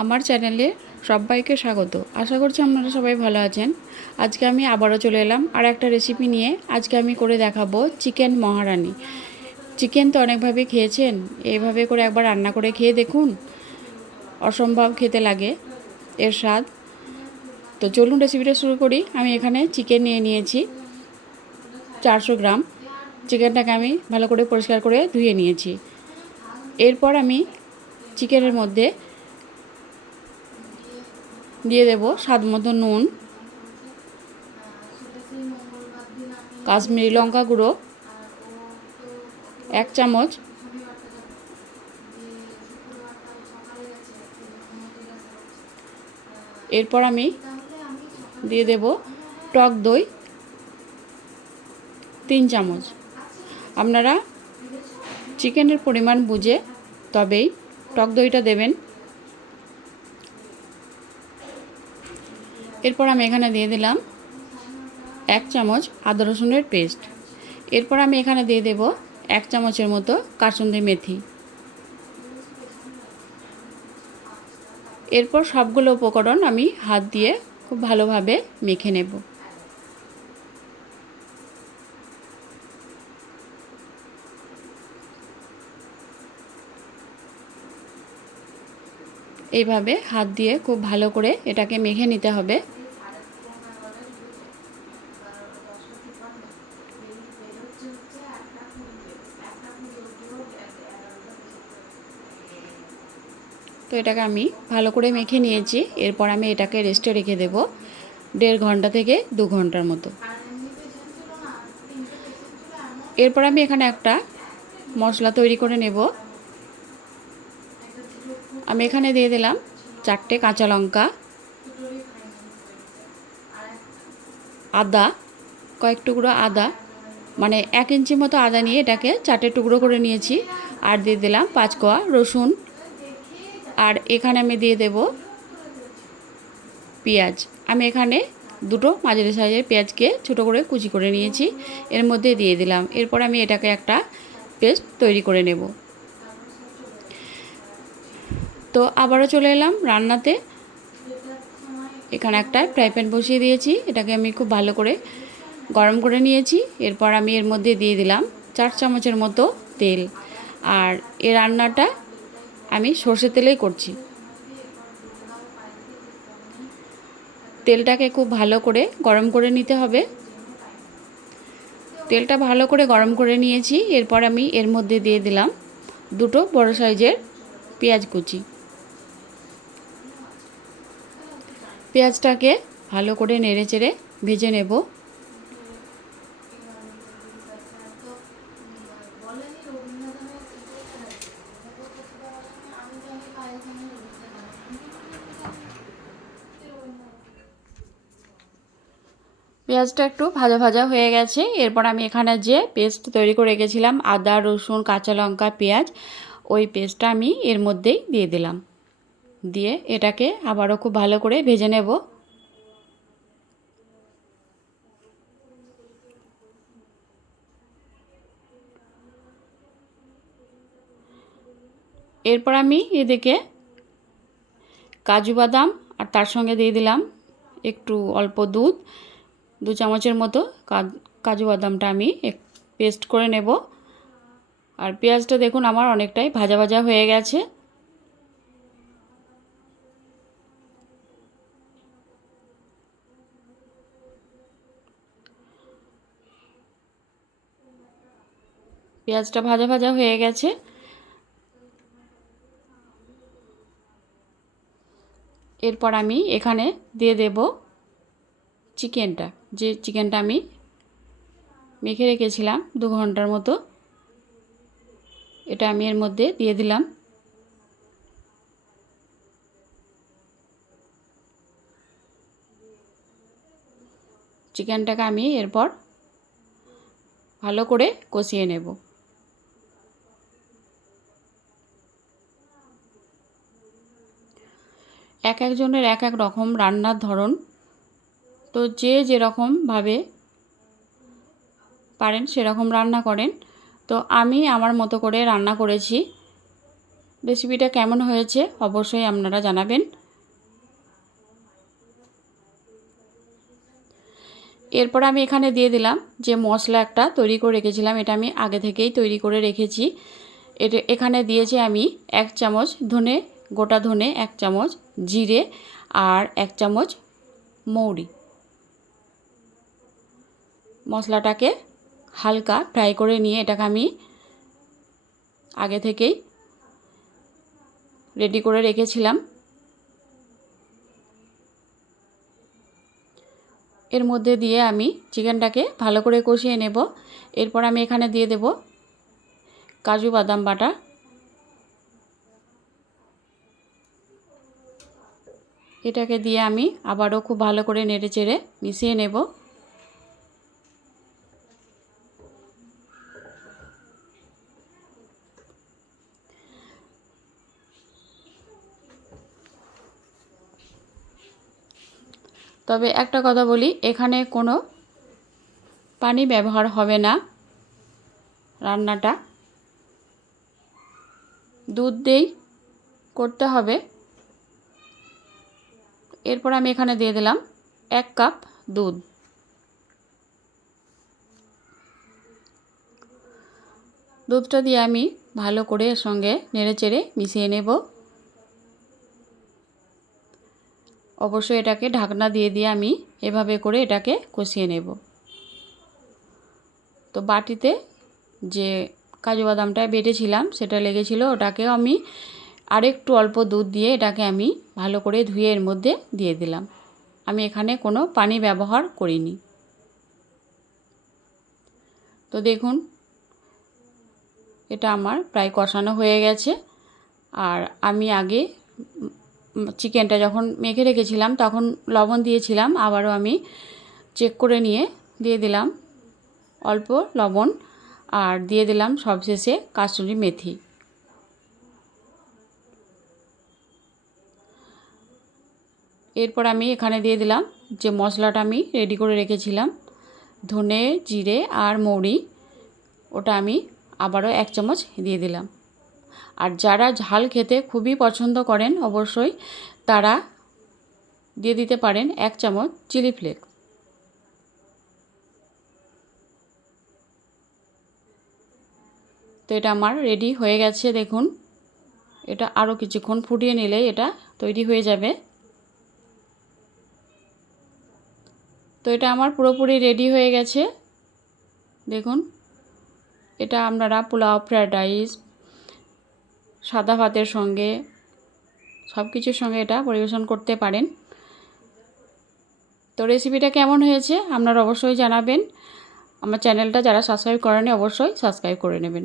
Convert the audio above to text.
আমার চ্যানেলে সবাইকে স্বাগত। আশা করছি আপনারা সবাই ভালো আছেন। আজকে আমি আবারও চলে এলাম আর একটা রেসিপি নিয়ে। আজকে আমি করে দেখাবো চিকেন মহারানি। চিকেন তো অনেকভাবে খেয়েছেন, এইভাবে করে একবার রান্না করে খেয়ে দেখুন, অসম্ভব খেতে লাগে এর স্বাদ। তো চলুন রেসিপিটা শুরু করি। আমি এখানে চিকেন নিয়ে নিয়েছি 400 গ্রাম। চিকেনটাকে আমি ভালো করে পরিষ্কার করে ধুয়ে নিয়েছি। এরপর আমি চিকেনের মধ্যে দিয়ে দেব স্বাদ মতো নুন, কাশ্মীরি লঙ্কা গুঁড়ো 1 চামচ, এরপর আমি দিয়ে দেব টক দই 3 চামচ। আপনারা চিকেনের পরিমাণ বুঝে তবেই টক দইটা দেবেন। এরপর আমি এখানে দিয়ে দিলাম 1 চামচ আদা রসুনের পেস্ট। এরপর আমি এখানে দিয়ে দেব 1 চামচের মতো কাসুন্দি মেথি। এরপর সবগুলো উপকরণ আমি হাত দিয়ে খুব ভালোভাবে মেখে নেব। এইভাবে হাত দিয়ে খুব ভালো করে এটাকে মেখে নিতে হবে। তো এটাকে আমি ভালো করে মেখে নিয়েছি। এরপর আমি এটাকে রেস্টে রেখে দেব 1.5 ঘন্টা থেকে 2 ঘন্টার মতো। এরপর আমি এখানে একটা মশলা তৈরি করে নেব। আমি এখানে দিয়ে দিলাম 4টে কাঁচা লঙ্কা, আদা, কয়েক টুকরো আদা, মানে 1 ইঞ্চি মতো আদা নিয়ে এটাকে 4টে টুকরো করে নিয়েছি। আর দিয়ে দিলাম 5 কোয়া রসুন। আর এখানে আমি দিয়ে দেব পেঁয়াজ। আমি এখানে দুটো মাঝারি সাইজের পেঁয়াজকে ছোটো করে কুচি করে নিয়েছি, এর মধ্যে দিয়ে দিলাম। এরপর আমি এটাকে একটা পেস্ট তৈরি করে নেব। তো আবারও চলে এলাম রান্নাতে। এখানে একটা ফ্রাই প্যান বসিয়ে দিয়েছি, এটাকে আমি খুব ভালো করে গরম করে নিয়েছি। এরপর আমি এর মধ্যে দিয়ে দিলাম 4 চামচের মতো তেল। আর এই রান্নাটা আমি সর্ষের তেলেই করছি। তেলটাকে খুব ভালো করে গরম করে নিতে হবে। তেলটা ভালো করে গরম করে নিয়েছি। এরপর আমি এর মধ্যে দিয়ে দিলাম দুটো বড় সাইজের পেঁয়াজ কুচি। পেঁয়াজটাকে ভালো করে নেড়েচেড়ে ভেজে নেব। পেঁয়াজটা একটু ভাজা ভাজা হয়ে গেছে। এরপর আমি এখানে যে পেস্ট তৈরি করে রেখেছিলাম আদা রসুন কাঁচা লঙ্কা পেঁয়াজ, ওই পেস্টটা আমি এর মধ্যেই দিয়ে দিলাম। দিয়ে এটাকে আবারও খুব ভালো করে ভেজে নেব। এরপর আমি এদিকে কাজু বাদাম আর তার সঙ্গে দিয়ে দিলাম একটু অল্প দুধ, 2 চামচের মতো কাজু বাদামটা আমি পেস্ট করে নেব। আর পেঁয়াজটা দেখুন আমার অনেকটাই ভাজা ভাজা হয়ে গেছে। পেঁয়াজটা ভাজা ভাজা হয়ে গেছে। এরপর আমি এখানে দিয়ে দেব চিকেনটা, যে চিকেনটা আমি মেখে রেখেছিলাম 2 ঘন্টার মতো, এটা আমি এর মধ্যে দিয়ে দিলাম। চিকেনটাকে আমি এরপর ভালো করে কষিয়ে নেব। এক একজনের এক এক রকম রান্নার ধরন, তো যে যেরকমভাবে পারেন সেরকম রান্না করেন। তো আমি আমার মতো করে রান্না করেছি। রেসিপিটা কেমন হয়েছে অবশ্যই আপনারা জানাবেন। এরপর আমি এখানে দিয়ে দিলাম যে মশলা একটা তৈরি করে রেখেছিলাম, এটা আমি আগে থেকেই তৈরি করে রেখেছি। এটা এখানে দিয়েছি আমি 1 চামচ ধনে, গোটা ধনে, 1 চামচ জিরে আর 1 চামচ মৌরি। মশলাটাকে হালকা ফ্রাই করে নিয়ে এটাকে আমি আগে থেকেই রেডি করে রেখেছিলাম। এর মধ্যে দিয়ে আমি চিকেনটাকে ভালো করে কষিয়ে নেব। এরপর আমি এখানে দিয়ে দেব কাজু বাদাম বাটা। এটাকে দিয়ে আমি আবারও খুব ভালো করে নেড়েচেড়ে মিশিয়ে নেব। তবে একটা কথা বলি, এখানে কোনো পানি ব্যবহার হবে না। রান্নাটা দুধ দিয়েই করতে হবে। এরপর আমি এখানে দিয়ে দিলাম 1 কাপ দুধ। দুধটা দিয়ে আমি ভালো করে এর সঙ্গে নেড়েচেড়ে মিশিয়ে নেব। অবশ্যই এটাকে ঢাকনা দিয়ে দিয়ে আমি এভাবে করে এটাকে কষিয়ে নেব। তো বাটিতে যে কাজু বাদামটা বেটেছিলাম সেটা লেগেছিল, ওটাকেও আমি আরেকটু অল্প দুধ দিয়ে এটাকে আমি ভালো করে ধুয়ে এর মধ্যে দিয়ে দিলাম। আমি এখানে কোনো পানি ব্যবহার করিনি। তো দেখুন এটা আমার প্রায় কষানো হয়ে গেছে। আর আমি আগে চিকেনটা যখন মেখে রেখেছিলাম তখন লবণ দিয়েছিলাম, আবারও আমি চেক করে নিয়ে দিয়ে দিলাম অল্প লবণ আর দিয়ে দিলাম সবশেষে কাসুরি মেথি। এরপর আমি এখানে দিয়ে দিলাম যে মশলাটা আমি রেডি করে রেখেছিলাম, ধনে, জিরে আর মৌরি, ওটা আমি আবারও 1 চামচ দিয়ে দিলাম। আর যারা ঝাল খেতে খুবই পছন্দ করেন অবশ্যই তারা দিয়ে দিতে পারেন 1 চামচ চিলি ফ্লেক্স। তো এটা আমার রেডি হয়ে গেছে। দেখুন এটা আরও কিছুক্ষণ ফুটিয়ে নিলেই এটা তৈরি হয়ে যাবে। তো এটা আমার পুরোপুরি রেডি হয়ে গেছে। দেখুন এটা আপনারা পোলাও, ফ্রায়েড রাইস, সাদা ভাতের সঙ্গে সব কিছুর সঙ্গে এটা পরিবেশন করতে পারেন। তো রেসিপিটা কেমন হয়েছে আপনারা অবশ্যই জানাবেন। আমার চ্যানেলটা যারা সাবস্ক্রাইব করেনি অবশ্যই সাবস্ক্রাইব করে নেবেন।